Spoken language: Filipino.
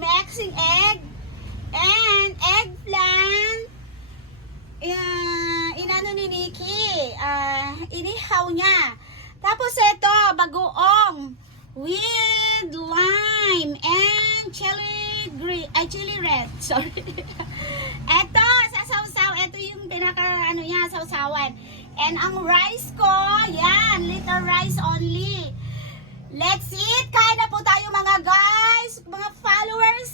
mixing egg and eggplant. Inano ni Nikki, inihaw niya. Tapos ito, bagoong with lime and chili red. Sorry. Ito, sasawsaw. Ito yung pinaka niya, sawsawan. And ang rice ko, yan, little rice only. Let's eat. Kain na po tayo mga guys, mga followers